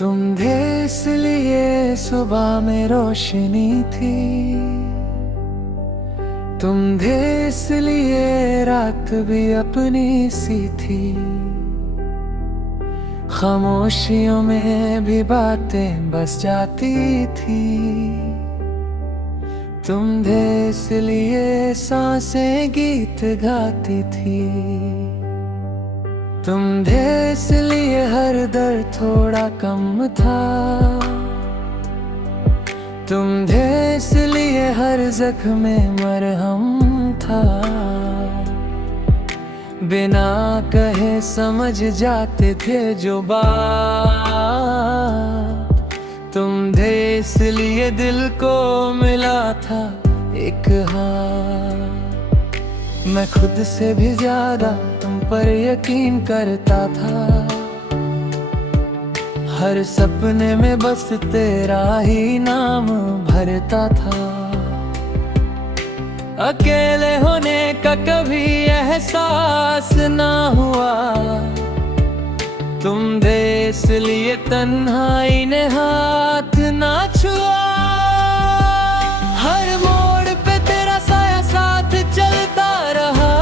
तुम थे इसलिए सुबह में रोशनी थी, तुम थे इसलिए रात भी अपनी सी थी। खामोशियों में भी बातें बस जाती थी। तुम थे इसलिए सांसें गीत गाती थी। तुम थे इसलिए हर दर्द थोड़ा कम था। तुम थे इसलिए हर जख्म में मरहम था। बिना कहे समझ जाते थे जो बात। तुम थे इसलिए दिल को मिला था एक हाथ। मैं खुद से भी ज्यादा तुम पर यकीन करता था। हर सपने में बस तेरा ही नाम भरता था। अकेले होने का कभी एहसास ना हुआ। तुम थे इसलिए तन्हाई ने हाथ ना छुआ। हर मोड़ पे तेरा साया साथ चलता रहा।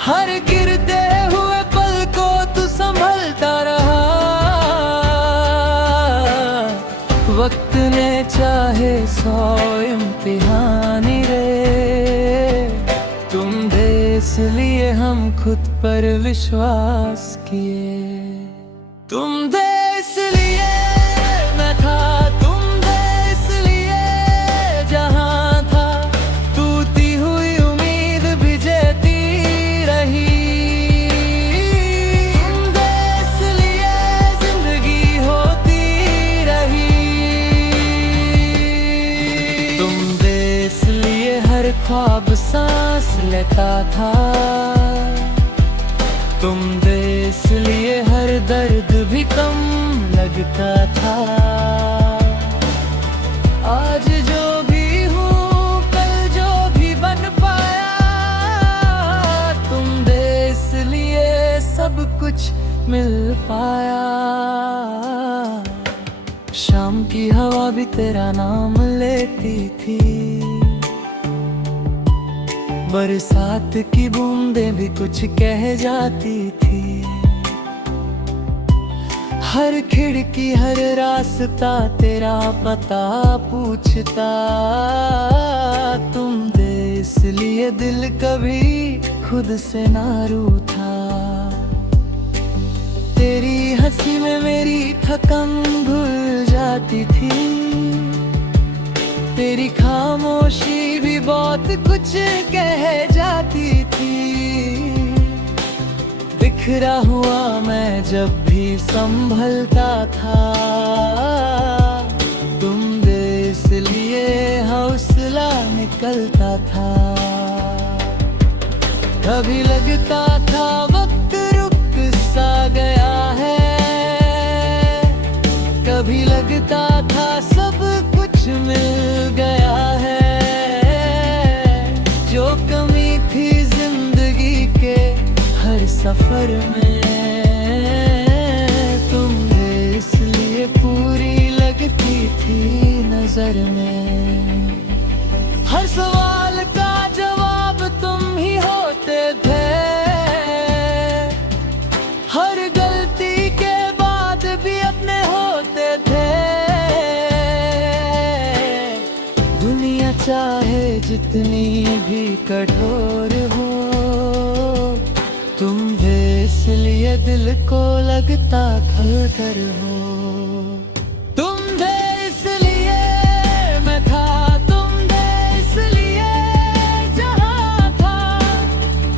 हर गिरते हुए पल को तू संभलता रहा। वक्त ने चाहे 100 इम्तिहान रे, तुम थे इसलिए हम खुद पर विश्वास किए। तुम थे इसलिए मैं था, तुम थे इसलिए जहां था। टूटी हुई उम्मीद भी जीती रही। तुम थे इसलिए जिंदगी होती रही। तुम थे इसलिए हर ख्वाब सांस लेता था। तुम थे इसलिए हर दर्द भी कम लगता था। आज जो भी हूँ कल जो भी बन पाया। तुम थे इसलिए सब कुछ मिल पाया। शाम की हवा भी तेरा नाम लेती थी। बरसात की बूंदें भी कुछ कह जाती थी। हर खिड़की हर रास्ता तेरा पता पूछता। तुम थे इसलिए दिल कभी खुद से ना रूठा। तेरी हंसी में मेरी थकन भूल जाती थी। तेरी खामोशी भी बहुत कुछ कह जाती थी। बिखरा हुआ मैं जब भी संभलता था। तुम थे इसलिए हौसला निकलता था। कभी लगता था वक्त रुक सा गया है। कभी लगता था सब कुछ मिल गया है। जो कमी थी जिंदगी के हर सफर में। तुम थे इसलिए पूरी लगती थी नजर में। हर सवाल का जवाब तुम ही होते थे। हर गलती के बाद भी अपने होते थे। दुनिया चाहे जितनी भी कठोर हो। तुम थे इसलिए दिल को लगता घर हो। तुम थे इसलिए मैं था। तुम थे इसलिए जहां था।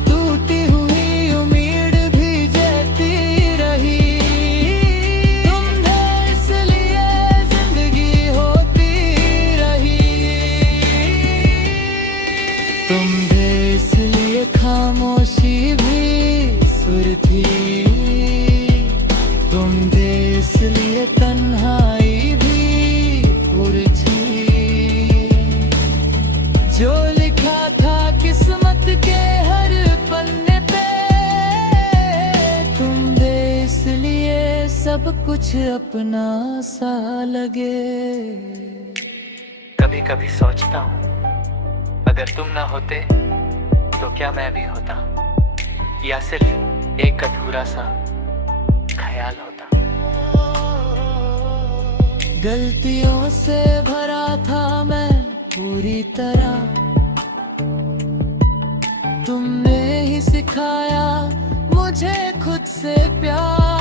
टूटी हुई उम्मीद भी जीती रही। तुम थे इसलिए जिंदगी होती रही। तुम थे इसलिए खामोशी भी सुर थी। तुम थे इसलिए कुछ अपना सा लगे। कभी कभी सोचता हूँ अगर तुम ना होते तो क्या मैं भी होता, या सिर्फ एक अधूरा सा ख्याल होता। गलतियों से भरा था मैं पूरी तरह, तुमने ही सिखाया मुझे खुद से प्यार।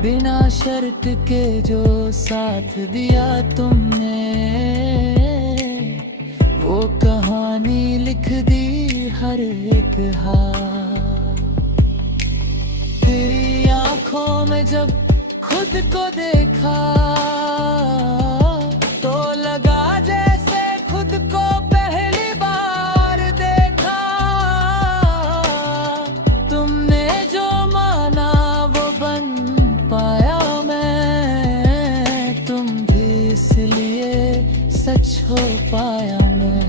बिना शर्त के जो साथ दिया तुमने, वो कहानी लिख दी हर एक हार। तेरी आंखों में जब खुद को देखा तो लगा जैसे खुद को पहली बार देखा। तुमने जो माना वो बन पाया मैं, तुम भी इसलिए सच हो पाया मैं।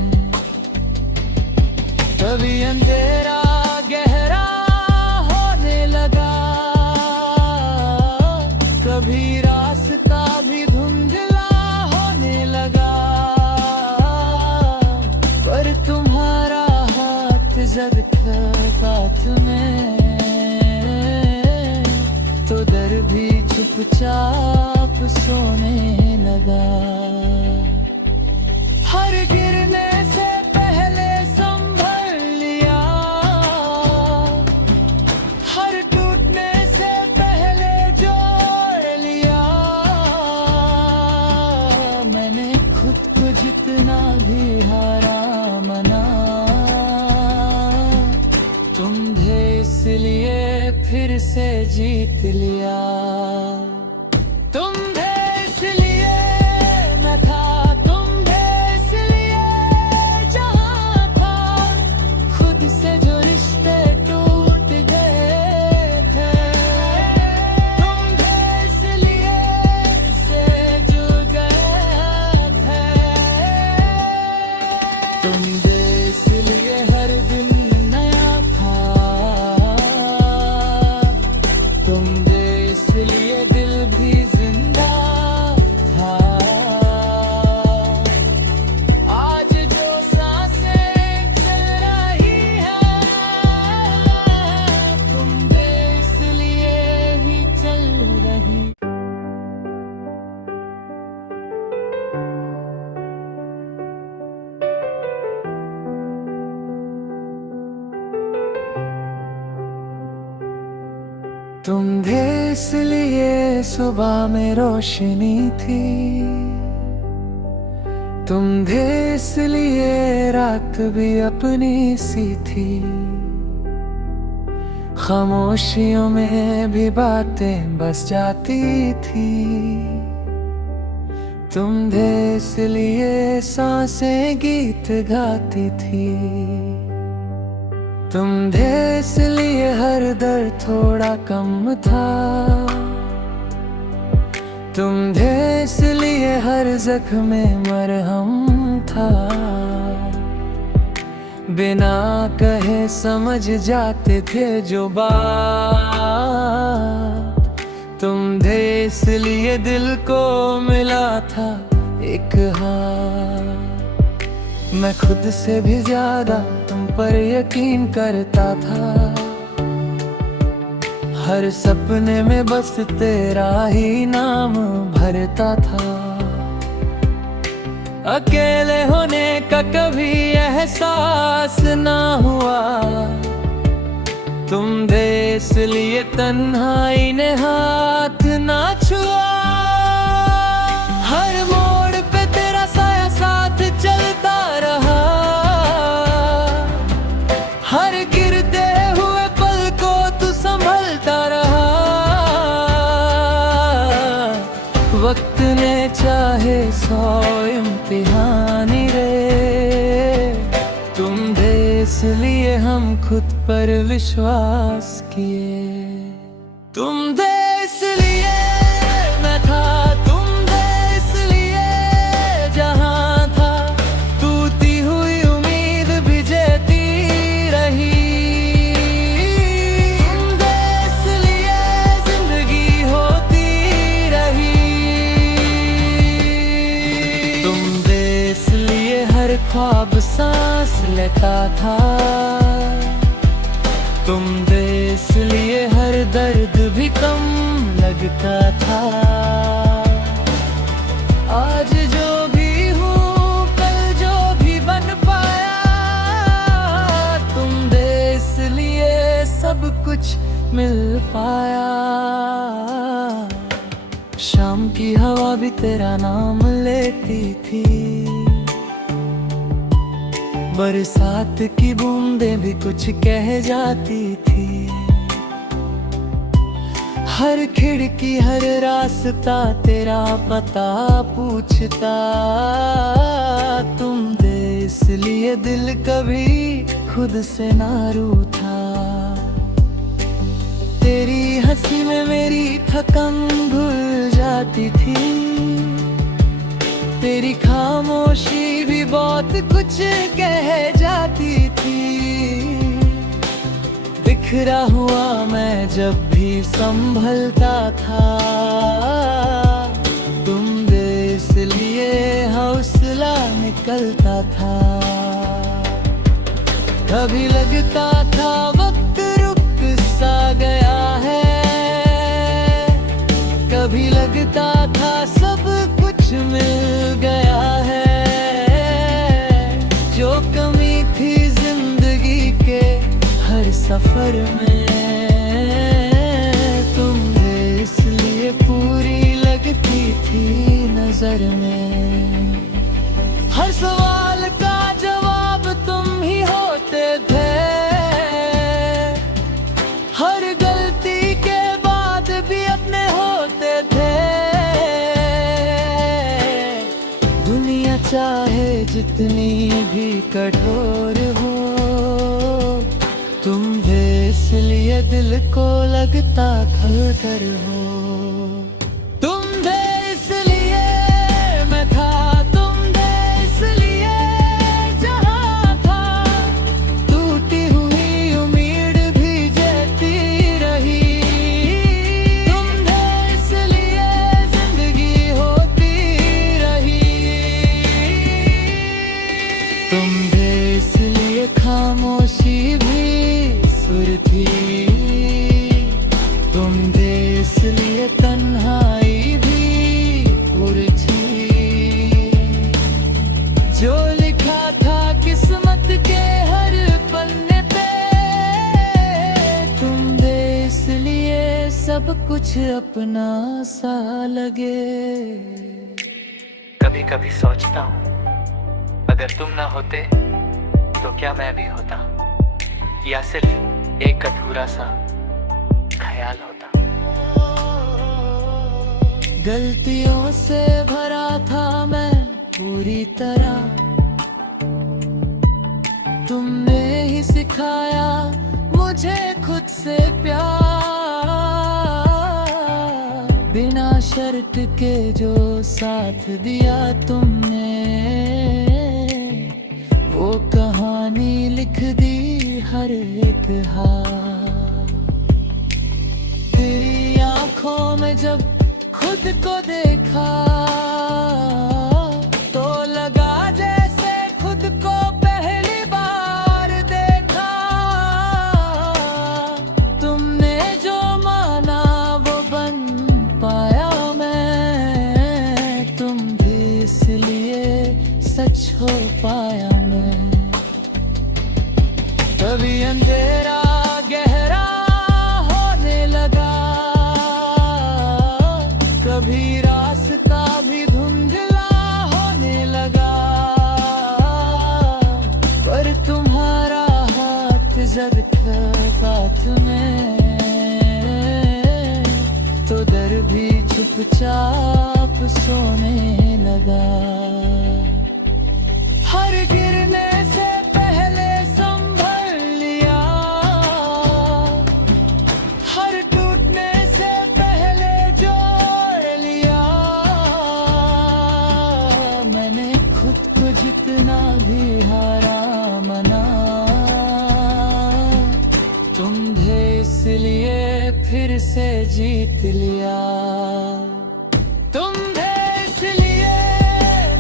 कभी अंधेरा गहरा होने लगा, कभी रास्ता भी धुंधला होने लगा, पर तुम्हारा हाथ जब था साथ में, तो दर भी चुपचाप सोने लगा। हर गिरने से पहले संभल लिया, हर टूटने से पहले जोड़ लिया। मैंने खुद को जितना भी हारा मना, तुम थे इसलिए फिर से जीत लिया। तुम थे इसलिए मैं था, तुम थे इसलिए जहाँ था। खुद से जो रिश्ते टूट गए थे, तुम थे इसलिए से जुड़ गए थे। तुम थे इसलिए हर दिन नया था, तुम थे इसलिए दिल भी जिंदा था। आज जो सांसें चल रही है, तुम थे इसलिए ही चल रही। तुम थे इसलिए सुबह में रोशनी थी, तुम थे इसलिए रात भी अपनी सी थी। खामोशियों में भी बातें बस जाती थी, तुम थे इसलिए सांसें गीत गाती थी। तुम थे इसलिए हर दर्द थोड़ा कम था, तुम थे इसलिए हर जख्म में मरहम था। बिना कहे समझ जाते थे जो बात, तुम थे इसलिए दिल को मिला था एक हाथ। मैं खुद से भी ज्यादा तुम पर यकीन करता था, हर सपने में बस तेरा ही नाम भरता था। अकेले होने का कभी एहसास ना हुआ, तुम थे इसलिए तन्हाई ने हाथ ना छुआ। हर मोड़ पे तेरा साया साथ चलता रहा, हर गिरते हुए पल को तू संभलता रहा। वक्त ने चाहे 100 इम्तिहानी रे, तुम थे इसलिए हम खुद पर विश्वास किए। तुम थे इसलिए मैं था, तुम थे इसलिए जहाँ था। टूटी हुई उम्मीद भी जेती रही, तुम थे इसलिए लेता था। तुम थे इसलिए हर दर्द भी कम लगता था। आज जो भी हूँ कल जो भी बन पाया, तुम थे इसलिए सब कुछ मिल पाया। शाम की हवा भी तेरा नाम लेती थी, बरसात की बूंदें भी कुछ कह जाती थी। हर खिड़की हर रास्ता तेरा पता पूछता। तुम थे इसलिए दिल कभी खुद से ना रूठा। तेरी हंसी में मेरी थकन भूल जाती थी, तेरी खामोशी भी बहुत कुछ कह जाती थी। बिखरा हुआ मैं जब भी संभलता था, तुम थे इसलिए हौसला निकलता था। कभी लगता था वक्त रुक सा गया है, कभी लगता था सब कुछ मिल गया है। जो कमी थी जिंदगी के हर सफर में, तुम थे इसलिए पूरी लगती थी नजर में। हर सवाल का जवाब तुम ही होते थे, हर गलती के बाद भी अपने होते थे। दुनिया चाहे जितनी भी कठोर हो, तुम थे इसलिए दिल को लगता घर हो। तुम थे इसलिए मैं था, तुम थे इसलिए जहां था। टूटी हुई उम्मीद भी जीती रही, तुम थे इसलिए जिंदगी होती रही। तुम थे इसलिए खामोशी भी सुर थी, तुम थे इसलिए तन्हाई भी पूरी थी। जो लिखा था किस्मत के हर पन्ने पे, तुम थे इसलिए सब कुछ अपना सा लगे। कभी कभी सोचता हूँ अगर तुम ना होते तो क्या मैं भी होता, या सिर्फ एक अधूरा सा ख्याल होता। गलतियों से भरा था मैं पूरी तरह, तुमने ही सिखाया मुझे खुद से प्यार। बिना शर्त के जो साथ दिया तुमने, वो कहानी लिख दी हर एक हाथ। तेरी आंखों में जब खुद को देखा, तो लगा जैसे खुद को पहली बार देखा। तुमने जो माना वो बन पाया मैं, तुम भी इसलिए सच हो पाया मैं। कभी अंधेरा गहरा होने लगा, कभी रास्ता भी धुंधला होने लगा। पर तुम्हारा हाथ जब था साथ में, तो डर भी चुपचाप सोने लगा। हर गिरने से पहले संभल लिया, हर टूटने से पहले जोड़ लिया। मैंने खुद को जितना भी हारा मना, तुम थे इसलिए फिर से जीत लिया। तुम थे इसलिए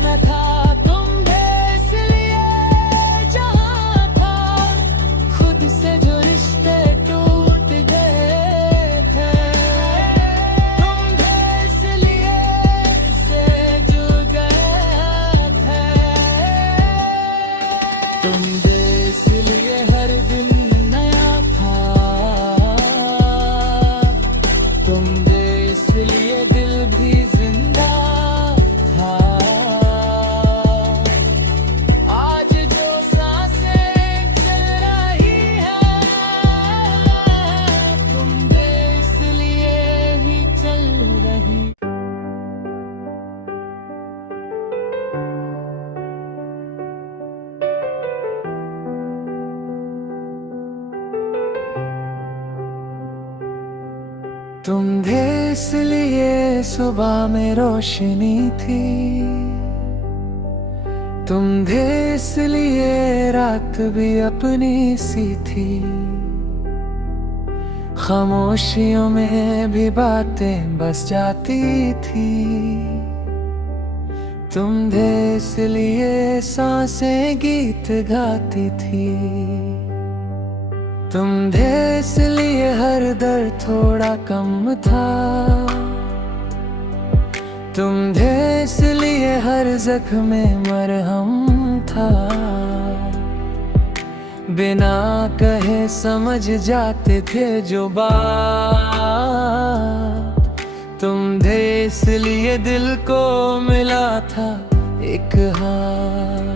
मैं था, तुम थे इसलिए जहां तुम थे इसलिए सुबह में रोशनी थी, तुम थे इसलिए रात भी अपनी सी थी। खामोशियों में भी बातें बस जाती थी, तुम थे इसलिए सांसें गीत गाती थी। तुम थे इसलिए हर दर्द थोड़ा कम था, तुम थे इसलिए हर जख्म में मरहम था। बिना कहे समझ जाते थे जो बात, तुम थे इसलिए दिल को मिला था एक हाथ।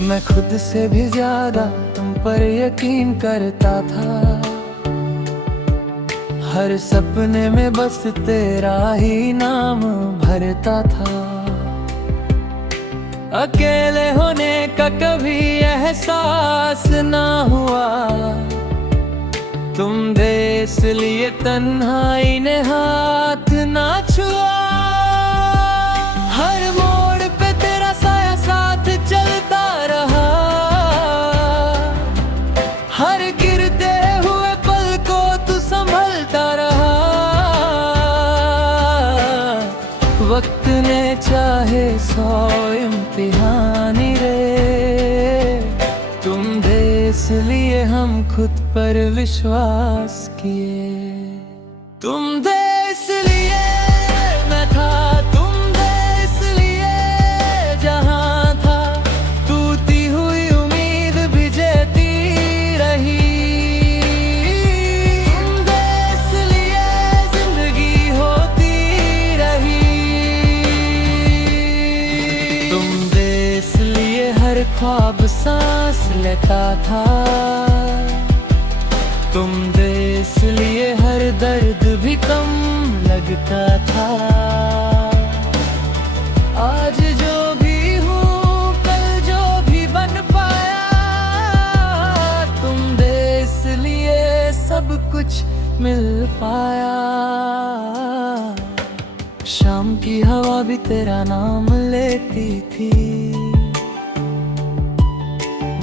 मैं खुद से भी ज्यादा तुम पर यकीन करता था, हर सपने में बस तेरा ही नाम भरता था। अकेले होने का कभी एहसास ना हुआ, तुम थे इसलिए तन्हाई ने हाथ ना छुआ। हर मोड़ पे तेरा साया साथ चलता रहा, हर गिरते हुए पल को तू संभलता रहा। वक्त ने चाहे 100 इम्तिहान रे, तुम थे इसलिए हम खुद पर विश्वास किए। तुम थे इसलिए मैं था, तुम थे इसलिए जहां था। टूटी हुई उम्मीद भी जीती रही, तुम थे इसलिए जिंदगी होती रही। तुम थे इसलिए हर ख्वाब सांस लेता था, तुम थे इसलिए हर दर्द भी कम लगता था। आज जो भी हूँ कल जो भी बन पाया, तुम थे इसलिए सब कुछ मिल पाया। शाम की हवा भी तेरा नाम लेती थी,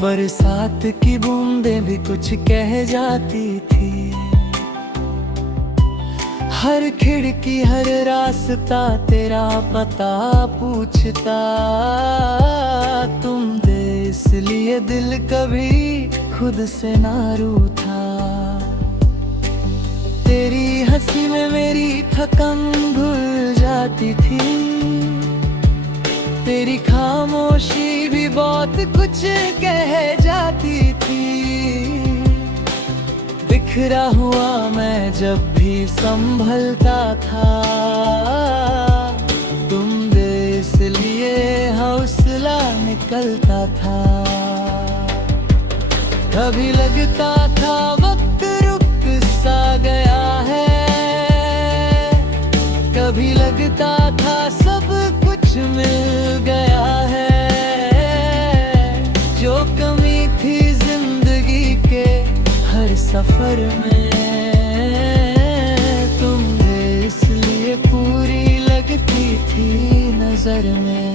बरसात की बूंदें भी कुछ कह जाती थी। हर खिड़की हर रास्ता तेरा पता पूछता, तुम थे इसलिए दिल कभी खुद से ना रूठा। तेरी हंसी में मेरी थकन भूल जाती थी, तेरी खामोशी भी बहुत कुछ कह जाती थी। बिखरा हुआ मैं जब भी संभलता था, तुम थे इसलिए हौसला निकलता था। कभी लगता था वक्त रुक सा गया है, कभी लगता था सब कुछ मिल गया है। जो कमी थी जिंदगी के हर सफर में, तुम थे इसलिए पूरी लगती थी नजर में।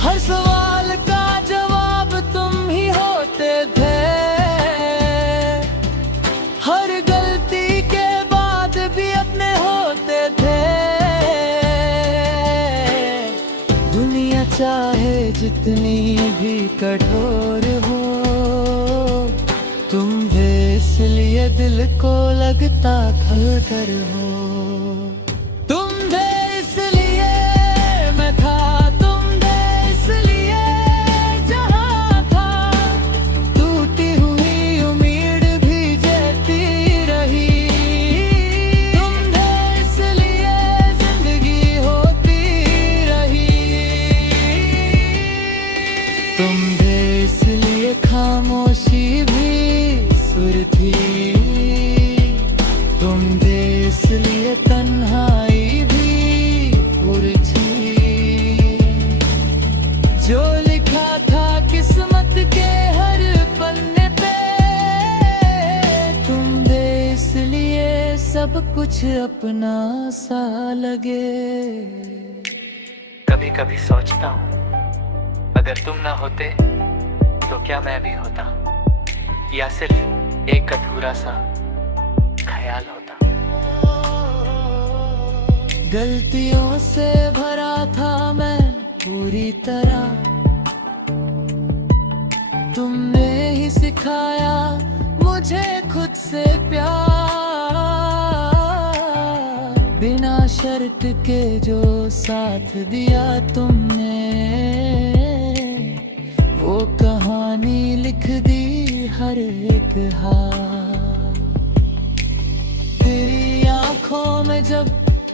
हर सवाल का जवाब तुम ही होते थे, हर गलती के बाद भी अपने होते थे। दुनिया चाहे जितनी भी कठोर हो, तुम थे इसलिए दिल को लगता घर हो। तुम थे इसलिए मैं था, तुम थे इसलिए जहां था। टूटी हुई उम्मीद भी जीती रही, तुम थे इसलिए जिंदगी होती रही। तुम थे इसलिए खामोशी भी सुर थी, तुम थे इसलिए कुछ अपना सा लगे। कभी कभी सोचता हूँ अगर तुम ना होते तो क्या मैं भी होता, या सिर्फ एक अधूरा सा ख्याल होता। गलतियों से भरा था मैं पूरी तरह, तुमने ही सिखाया मुझे खुद से प्यार। बिना शर्त के जो साथ दिया तुमने, वो कहानी लिख दी हर एक हार। तेरी आंखों में जब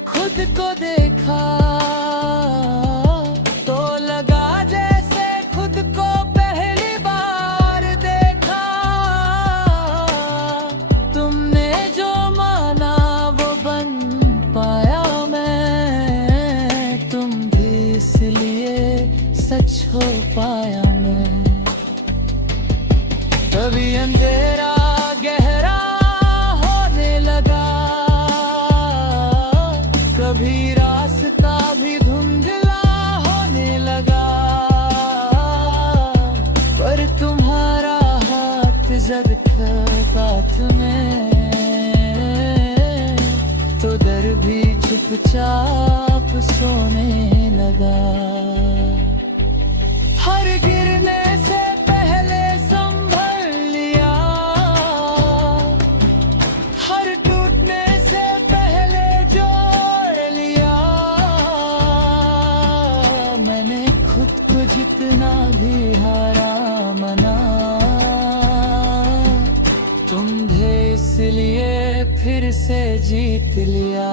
खुद को देखा, तो लगा जैसे खुद को पहली बार देखा। तुमने जो माना वो बन पाया मैं, तुम भी इसलिए सच हो पाया मैं। कभी अंधेरा गहरा होने लगा, कभी रास्ता भी धुंधला होने लगा, पर तुम्हारा हाथ जब था साथ में, तो दर भी चुपचाप सोने लगा। हर गिरने से पहले संभल लिया, हर टूटने से पहले जोड़ लिया। मैंने खुद को जितना भी हारा मना, तुम थे इसलिए फिर से जीत लिया।